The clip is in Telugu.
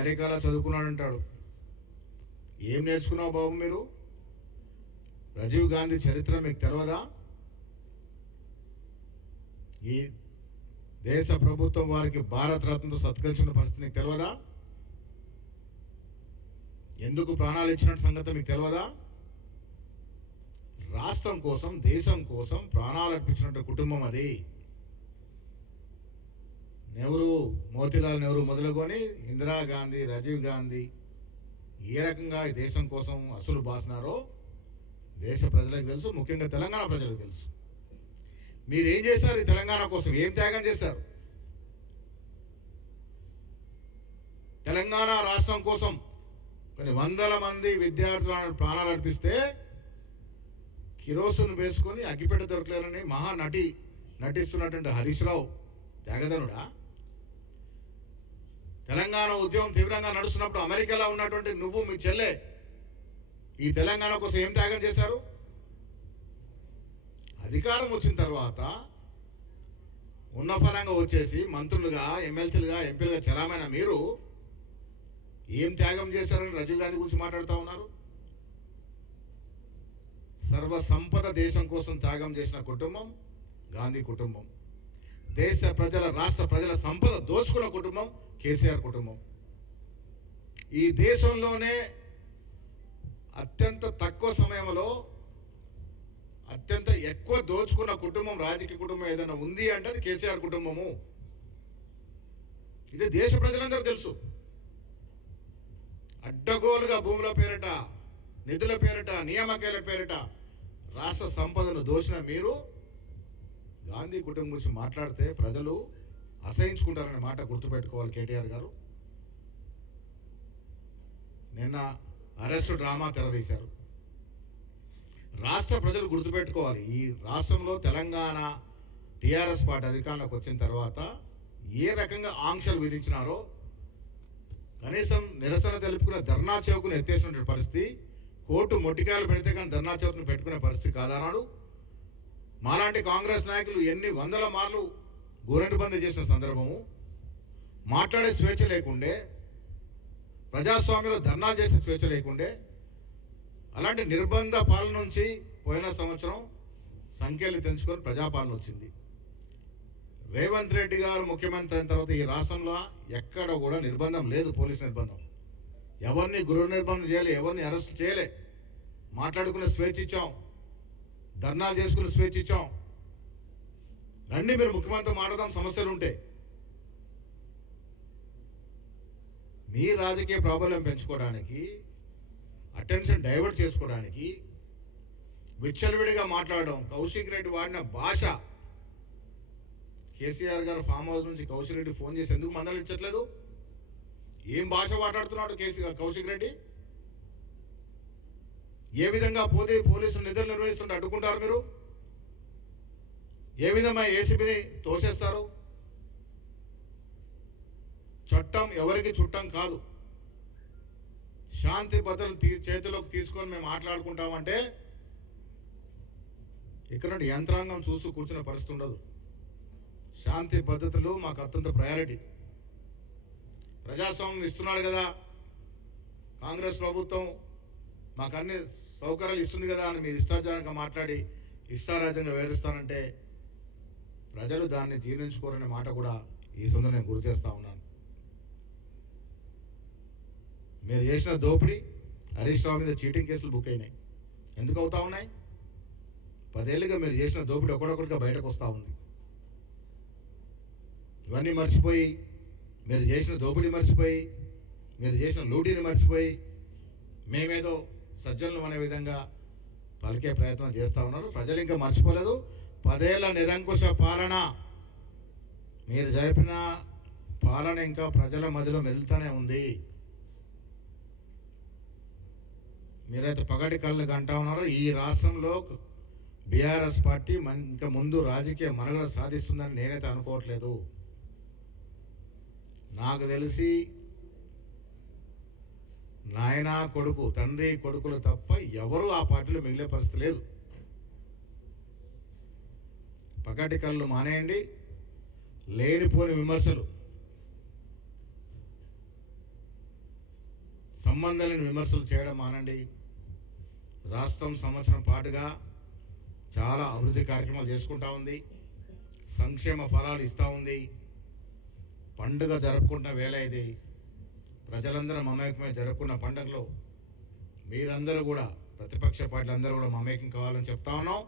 అమెరికాలో చదువుకున్నాడంటాడు. ఏం నేర్చుకున్నావు బాబు మీరు? రాజీవ్ గాంధీ చరిత్ర మీకు తెలియదా? ఈ దేశ ప్రభుత్వం వారికి భారత రత్నతో సత్కరించిన పరిస్థితి మీకు తెలియదా? ఎందుకు ప్రాణాలు ఇచ్చినట్టు సంగతి మీకు తెలియదా? రాష్ట్రం కోసం, దేశం కోసం ప్రాణాలు అర్పించినట్టు కుటుంబం అది. నెహ్రూ, మోతీలాల్ నెహ్రూ మొదలుకొని ఇందిరాగాంధీ, రాజీవ్ గాంధీ ఏ రకంగా ఈ దేశం కోసం అసలు బాసినారో దేశ ప్రజలకు తెలుసు, ముఖ్యంగా తెలంగాణ ప్రజలకు తెలుసు. మీరేం చేశారు? ఈ తెలంగాణ కోసం ఏం త్యాగం చేశారు? తెలంగాణ రాష్ట్రం కోసం కొన్ని వందల మంది విద్యార్థులను ప్రాణాలు అర్పిస్తే కిరోసిన్ వేసుకొని అగ్గిపెట్ట దొరకలేరని నటిస్తున్నటువంటి హరీష్ రావు త్యాగదనుడా? తెలంగాణ ఉద్యమం తీవ్రంగా నడుస్తున్నప్పుడు అమెరికాలో ఉన్నటువంటి నువ్వు, మీ చెల్లె ఈ తెలంగాణ కోసం ఏం త్యాగం చేశారు? అధికారం వచ్చిన తర్వాత ఉన్నపరంగా వచ్చేసి మంత్రులుగా, ఎమ్మెల్సీలుగా, ఎంపీలుగా చలామైన మీరు ఏం త్యాగం చేశారని రాజీవ్ గాంధీ గురించి మాట్లాడుతూ ఉన్నారు. సర్వ సంపద దేశం కోసం త్యాగం చేసిన కుటుంబం గాంధీ కుటుంబం. దేశ ప్రజల, రాష్ట్ర ప్రజల సంపద దోచుకున్న కుటుంబం కేసీఆర్ కుటుంబం. ఈ దేశంలోనే అత్యంత తక్కువ సమయంలో అత్యంత ఎక్కువ దోచుకున్న కుటుంబం, రాజకీయ కుటుంబం ఏదైనా ఉంది అంటే అది కేసీఆర్ కుటుంబము. ఇది దేశ ప్రజలందరూ తెలుసు. అడ్డగోలుగా భూముల పేరిట, నిధుల పేరిట, నియామకాల పేరిట రాష్ట్ర సంపదను దోచిన మీరు గాంధీ కుటుంబం గురించి మాట్లాడితే ప్రజలు అసహించుకుంటారనే మాట గుర్తుపెట్టుకోవాలి కేటీఆర్ గారు. నిన్న అరెస్టు డ్రామా తెరదీశారు. రాష్ట్ర ప్రజలు గుర్తుపెట్టుకోవాలి, ఈ రాష్ట్రంలో తెలంగాణ టీఆర్ఎస్ పార్టీ అధికారంలోకి వచ్చిన తర్వాత ఏ రకంగా ఆంక్షలు విధించినారో, కనీసం నిరసన తెలుపుకున్న ధర్నా చౌక్ను ఎత్తేసినటువంటి పరిస్థితి, కోర్టు మొట్టికాయలు పెడితే కానీ ధర్నా చౌక్ను పెట్టుకునే పరిస్థితి కాదన్నాడు. మాలాంటి కాంగ్రెస్ నాయకులు ఎన్ని వందల మార్లు గోరెంటు బందీ చేసిన సందర్భము, మాట్లాడే స్వేచ్ఛ లేకుండే, ప్రజాస్వామ్యంలో ధర్నా చేసే స్వేచ్ఛ లేకుండే, అలాంటి నిర్బంధ పాలన నుంచి పోయిన సంవత్సరం సంఖ్యలు తెంచుకొని ప్రజాపాలన వచ్చింది. రేవంత్ రెడ్డి గారు ముఖ్యమంత్రి అయిన తర్వాత ఈ రాష్ట్రంలో ఎక్కడ కూడా నిర్బంధం లేదు. పోలీసు నిర్బంధం, ఎవరిని గృహ నిర్బంధం చేయలే, ఎవరిని అరెస్ట్ చేయలే. మాట్లాడుకునే స్వేచ్ఛ ఇచ్చాం, ధర్నాలు చేసుకునే స్వేచ్ఛ ఇచ్చాం. రండి మీరు ముఖ్యమంత్రి మాట్లాడదాం సమస్యలు ఉంటే. మీ రాజకీయ ప్రాబల్యం పెంచుకోవడానికి, అటెన్షన్ డైవర్ట్ చేసుకోవడానికి విచ్చలవిడిగా మాట్లాడడం, కౌశిక్ రెడ్డి వాడిన భాష. కేసీఆర్ గారు ఫామ్ హౌస్ నుంచి కౌశిక్ రెడ్డి ఫోన్ చేసి ఎందుకు మందలించట్లేదు? ఏం భాష మాట్లాడుతున్నాడు కౌశిక్ రెడ్డి? ఏ విధంగా పోలీసులు నిధులు నిర్వహిస్తుంటే అడ్డుకుంటారు మీరు? ఏ విధంగా ఏసీబీని తోసేస్తారు? చట్టం ఎవరికి చుట్టం కాదు. శాంతి భద్రతలు చేతిలోకి తీసుకొని మేము మాట్లాడుకుంటామంటే ఇక్కడ యంత్రాంగం చూస్తూ కూర్చున్న పరిస్థితి ఉండదు. శాంతి భద్రతలు మాకు అత్యంత ప్రయారిటీ. ప్రజాస్వామ్యం ఇస్తున్నాడు కదా కాంగ్రెస్ ప్రభుత్వం, మాకు అన్ని సౌకర్యాలు ఇస్తుంది కదా అని మీరు ఇష్టాచారంగా మాట్లాడి ఇష్టారాజ్యంగా వివరిస్తానంటే ప్రజలు దాన్ని జీర్ణించుకోరనే మాట కూడా ఈ సందర్భంగా నేను గుర్తు చేస్తా ఉన్నాను. మీరు చేసిన దోపిడీ, హరీష్ రావు మీద చీటింగ్ కేసులు బుక్ అయినాయి. ఎందుకు అవుతా ఉన్నాయి? 10 ఏళ్ళుగా మీరు చేసిన దోపిడీ ఒకడొకటిగా బయటకు వస్తూ ఉంది. ఇవన్నీ మర్చిపోయి, మీరు చేసిన దోపిడీ మర్చిపోయి, మీరు చేసిన లూటీని మర్చిపోయి మేమేదో సజ్జనులు అనే విధంగా పలికే ప్రయత్నం చేస్తూ ఉన్నారు. ప్రజలు ఇంకా మర్చిపోలేదు. 10 ఏళ్ల నిరంకుశ పాలన, మీరు జరిపిన పాలన ఇంకా ప్రజల మధ్యలో మెదులుతూనే ఉంది. మీరైతే పగటి కళ్ళు కంటా ఉన్నారు. ఈ రాష్ట్రంలో బీఆర్ఎస్ పార్టీ ఇంకా ముందు రాజకీయ మనుగడ సాధిస్తుందని నేనైతే అనుకోవట్లేదు. నాకు తెలిసి నాయన కొడుకు, తండ్రి కొడుకులు తప్ప ఎవరు ఆ పార్టీలో మిగిలే పరిస్థితి లేదు. పగటి కళ్ళు మానేయండి. లేనిపోని విమర్శలు, సంబంధం లేని విమర్శలు చేయడం మానండి. రాష్ట్రం సంవత్సరం పాటుగా చాలా అభివృద్ధి కార్యక్రమాలు చేసుకుంటా ఉంది, సంక్షేమ ఫలాలు ఇస్తూ ఉంది. పండుగ జరుపుకుంటున్న వేళ ఇది. ప్రజలందరూ మమేకమై జరుపుకున్న పండుగలో మీరందరూ కూడా, ప్రతిపక్ష పార్టీలందరూ కూడా మమేకం కావాలని చెప్తా ఉన్నాం.